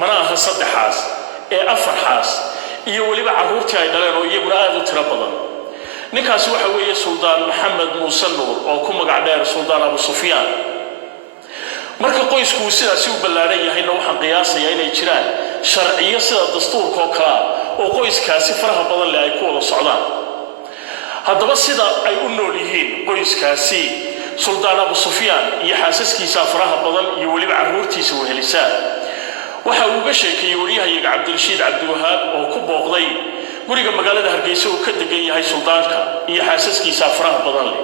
mana aha saddexaas ee afar xaas iyo waliba carruurtii ay dhaleen oo iyaguna aad u tiro badan ninkaasi waxa weeye suldaan maxamed muuse nuur oo ku magac dheer suldaan abu sufyaan marka qoysku sidaasi u ballaaran yahayna waxaan qiyaasayaa inay jiraan sharciyo sida dastuurka oo kale oo qoyskaasi faraha badan leh ay ku wada socdaan haddaba sida ay u nool yihiin qoyskaasi suldaan abu sufyaan iyo xaasaskiisa faraha badan iyo waliba carruurtiisa wehelisaa waxa uu uga sheekeeyey wariyahayaga cabdirashiid cabdiwahaab oo ku booqday guriga magaalada hargeysa uu ka degan yahay suldaanka iyo xaasaskiisa faraha badan leh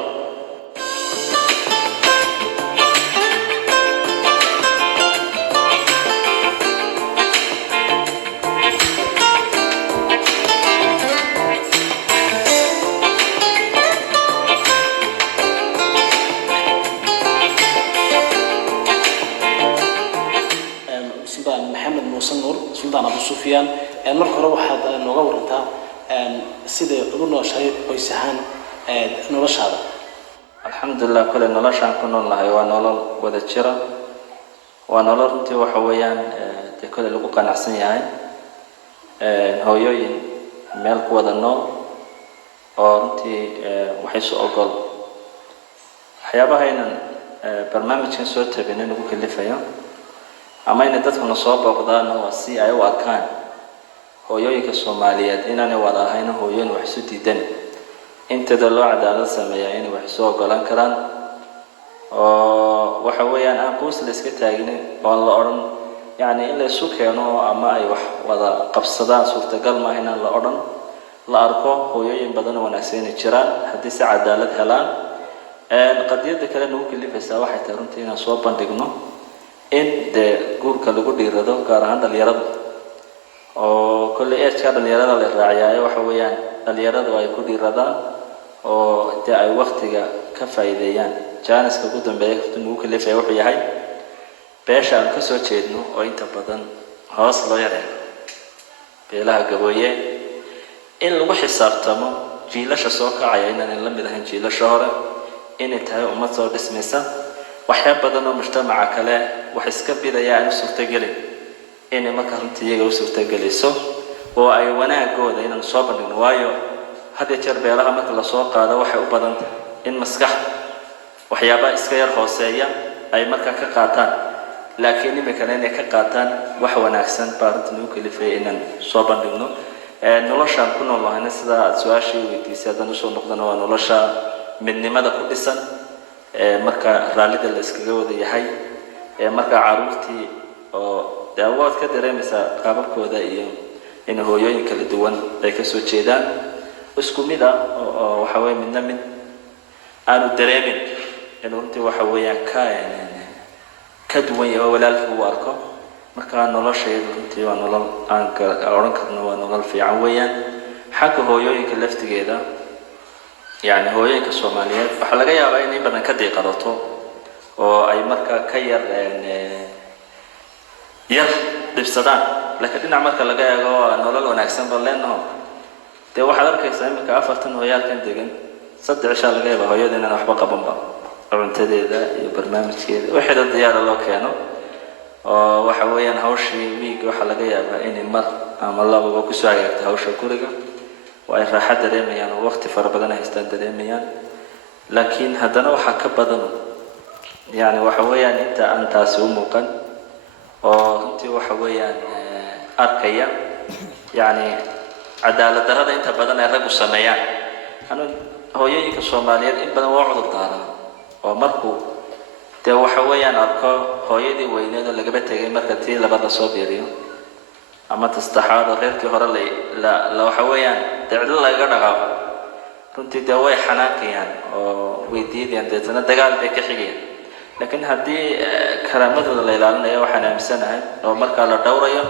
سلطان أبو سفيان مركز روحات نوجا ورنتا سيد أدونا شيء ويسهان نلاش هذا الحمد لله كل نلاش عن كنا الله ونلال ودشرة ونلال أنت وحويان تكل اللي كان أحسن يعني هو يوين ملك ودنا أنت وحيس أقل حيابها هنا برنامج صوت بيننا وكل فيا أما إن تدخل نصاب بقدان وسي أي وكان هو يويك الصوماليات إن أنا وضعهنا هو يوين وحسوت دن أنت دلوا عدالة سميعين وحسوا قلنا كران وحويا أنا قوس لسكتاجني والله أرن يعني إلا سوق هنا أما أي وضع قبصدان صورة قل ما هنا لا أرن لا أركو هو يوين بدن وناسين الشران حديث عدالة هلان قد يذكر إنه كل في سواحة ترنتين صوبا دقنه إن ده جور كلو ديردو كارهان دليرد أو كل إيش كان دليرد للرعاية وحويان دليرد ويكون ديردان أو ده أي وقت كفايديان جانس كقدم بيختن ممكن اللي في وحي هاي بيش عن كسر تشيدنو أو أنت بدن هاس لا يرى بيلا جوية إن الوحي صار تمام جيلش السوق عيانا إن لم يدهن جيل الشهر إن تهاي أمة صار اسمه waxyaab badan oo mujtamaca kale wax iska bidaya aan suurtagelin in marka runtii iyaga u suurtageliso oo ay wanaagooda inaan soo bandhigno waayo hadda jeer beelaha marka la soo qaado waxay u badan tahay in maskax waxyaaba iska yar hooseeya ay marka ka qaataan laakiin imika inay ka qaataan wax wanaagsan baarintii uu kalifay inaan soo bandhigno noloshaan ku noolahayna sida su'aashii weydiisay haddana soo noqdana waa nolosha midnimada ku dhisan marka raalida la iskaga wada yahay marka caruurtii oo daawaad ka dareemaysa qaababkooda iyo in hooyooyin kala duwan ay ka soo jeedaan isku mid ah oo waxa weeye midna mid aanu dareemin in runtii waxa weeyaan ka duwan yahay walaalkii uu arko marka nolosheedu runtii waa nolol aan oran karno waa nolol fiican weeyaan xagga hooyooyinka laftigeeda يعني هو يك الصوماليات فحلاقة يا باين بدنا كدي قرطه أو أي مركا كير ير لبسدان لكن إن عمرك لقى يا جو نولل ونحسن بالله ده واحد أركي سامي كأفرتن هو يالك دقن صد عشان لقى به هو يدين أنا أحبق بمبا أو انتدي ذا برنامج كذا واحد الديار الله كانوا وحويان هوشي ميك وحلاقة يا باين مر أما الله بقول سواء هوش كوريجا وأي راح دريميان ووقت فربنا هيستان دريميان لكن هذا وحك بدن يعني وحويان أنت سومقا وأنت وحويان أركيا يعني عدالة هذا أنت بدن الرجل سميان أنا هو يجيك الصوماليات إن بدن وعد الدارة ومركو ده وحويان أركا هو يدي وينه اللي جبت تيجي مركتي لبعض صوبيريو أما تستحاض غير كهرة لا لو حويان تعدل الله يقرأ كنت دواي حناكيان ويديد يعني تنا دجال بكحيين لكن هذه كرامة الله لنا يا وحنا مسنا لو مرك على دورة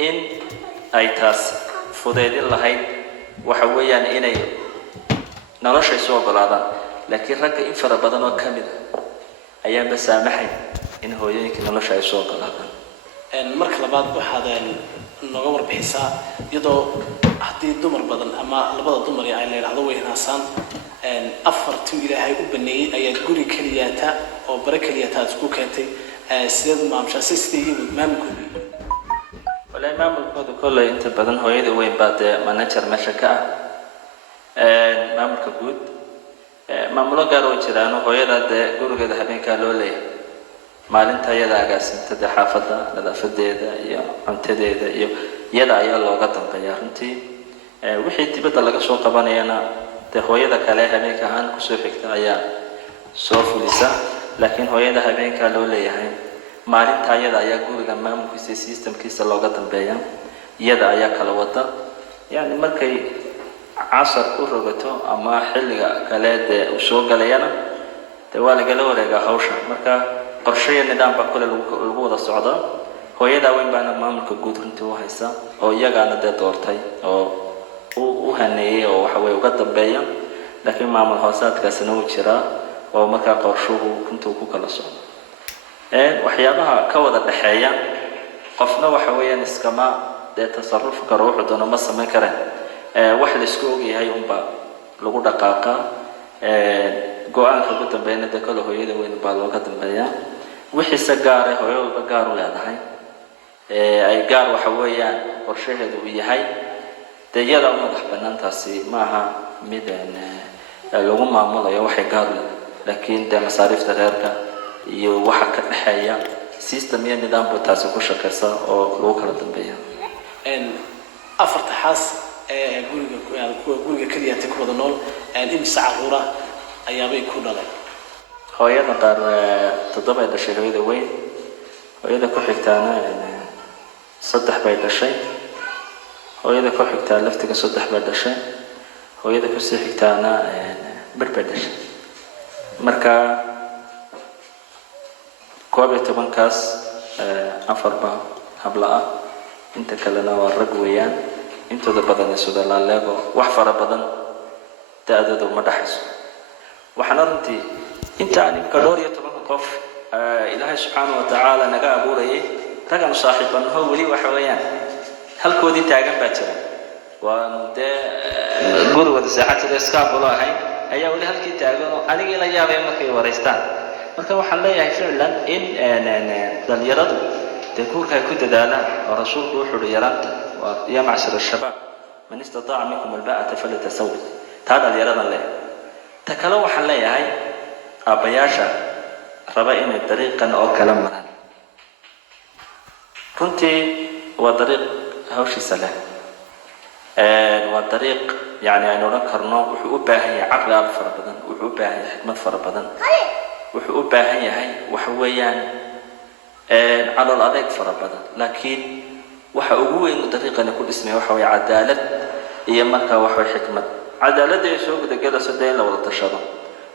إن أيتاس فضيل الله هاي وحويان إني نرش يسوع بلادان لكن رك إن فربنا وكمل أيام بسامحين إن هو يمكن نرش يسوع بلادان marka labaad waxaad naga warbixisa iyadoo hadii dumar badan ama labada dumar ay leeyahay way hinaasaan afartii ilaahay u baneeyay ayaa guri kaliyaata oo bara kaliyaata isku keentay sidoo maamsha sidii maamulku wala maamulkooda kolley inta badan hooyada weyn baa dee manager meesha ka maamulka guud maamulo gaar oo jiraan hooyada dee gurigeeda habeenkaa loo leeyahay maalinta iyada agaasinta dee xaafadda nadaafadeeda iyo cuntadeeda iyo iyada ayaa looga dambeeyaa runtii wixii dibadda laga soo qabanayana dee hooyada kale habeenka ahaan kusoo xigta ayaa soo fulisa laakiin hooyada habeenkaa loo leeyahay maalinta iyada ayaa guriga maamulkiisa systemkiisa looga dambeeya iyada ayaa kala wada yani markay casar u rogato ama xilliga kale dee uu soo galayana dee waa lagala wareegaa hawsha marka qorsheya nidaam baa kule lagu wada socda hooyada weyn baana maamulka guud runtii u haysa oo iyagaana dee doortay oo u haneeyay oo waxa weeye uga dambeeya laakiin maamul hoosaadkaasina uu jiraa oo markaa qorshuhu runtii ku kala socdo waxyaabaha ka wada dhaxeeya qofna waxa weeyaan iskama dee tasarruf karo wuxuu doono ma samayn kareen wax la isku ogyahay unbaa lagu dhaqaaqa go-aanka ugu dambeeyana dee kale hooyada weyn baa looga dambeeyaa wixiise gaare hooyo walba gaar u leedahay ay gaar waxa weeyaan qorshaheedu uu yahay dee iyada u madax banaantaasi maaha mid lagu maamulayo waxay gaar u leedahay laakiin dee masaariifta reerka iyo waxa ka dhaxeeya system iyo nidaam buu taasi ku shaqeysa oo lagu kala dambeeya afarta xaas guriga kaliya ku wada nool imisa caruura ayaabay ku dhalay hooyada qaar 7 ay dhashay hooyada weyn hooyada ku xigtaana 3 bay dhashay hooyada ku xigtaa laftiga 3 bay dhashay hooyada ku sii xigtaana bir bay dhashay marka 12kaas afarba habla ah inta kalena waa rag weeyaan intooda badan sida laaleego wax fara badan taadada uma dhaxayso waxana runtii inta aan ka dhowr iyo 10 qof ilaahay subhanahu wa ta'ala naga abuurayay ragan saaxiiban oo wali waxa weeyaan halkoodii taagan baa jira waa guriga saacada iska bulahay ayaa wali halkii taagan oo aniga la yaabay markay wareystaan marka waxaan leeyahay ficlan in dhalinyaradu تكون كده دالا ورسول روح ريالانتا يا معشر الشباب من استطاع منكم الباءة فليتزوج هذا اللي يرضى الله تكلوا حلي هاي أبياشا ربعين الطريق أو كلام مران كنت وطريق هوشي سلام والطريق يعني أنا نذكرنا وحبها هي عقل فربنا وحبها هي حكمة فربنا وحبها هي وحويان على الأرض فربنا لكن وحقوقه إنه طريقة نقول اسمه وحوي عدالة هي مركا وحوي حكمة عدالة يسوق ده جلس ده إلا ولا تشرب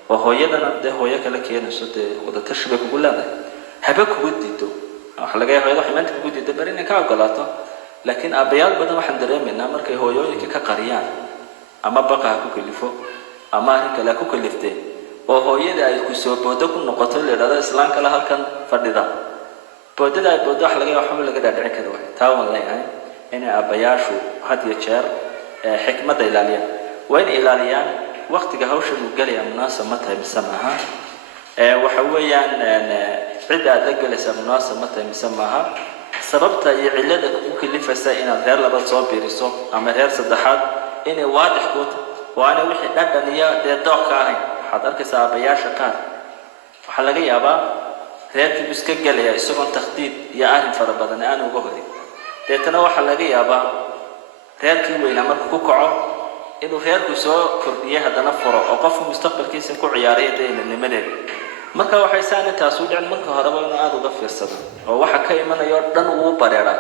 وهو يدنا ده هو يكلا كيان سد وده تشبك كل هذا هبك ودي تو حلقة هو يروح يمنتك ودي ده برينا كعقلاته لكن أبيات بدنا واحد دري منا مركا هو يجي كقريان أما بقى كلفه أما هيك لا كلفته وهو يدا يكسب بدك النقطة اللي هذا إسلام كلا هالكن فردا boodada boodo wax laga waxba laga dhaadhicin karo way taawan leeyahay in abayaashu had iyo jeer xikmada ilaaliyaan waan ilaaliyaan waqtiga hawsha uu galaya munaasab ma tahay misamaha waxa weeyaan cid aad la galaysa munaasab ma tahay misamaha sababta iyo cilada ku kalifaysa inaad reer laba soo biiriso ama reer saddexaad inay waadix ku waana wixii dhadhan iyo deedoq ka ahay waxaad arkaysaa abayaasha qaar waxa laga yaabaa reerkii iska galaya isagoo takhdiid iyo arrin fara badan aan uga horin deetana waxa laga yaabaa reerkii weyna markuu ku kaco inuu reerku soo kordhiyo hadana furo oo qofku mustaqbalkiisa ku ciyaaraya deeynanimadeeda marka waxay saantaas u dhicin marka horeba inuu aad uga fiirsado oo waxa ka imanayo dhan uu bareeraa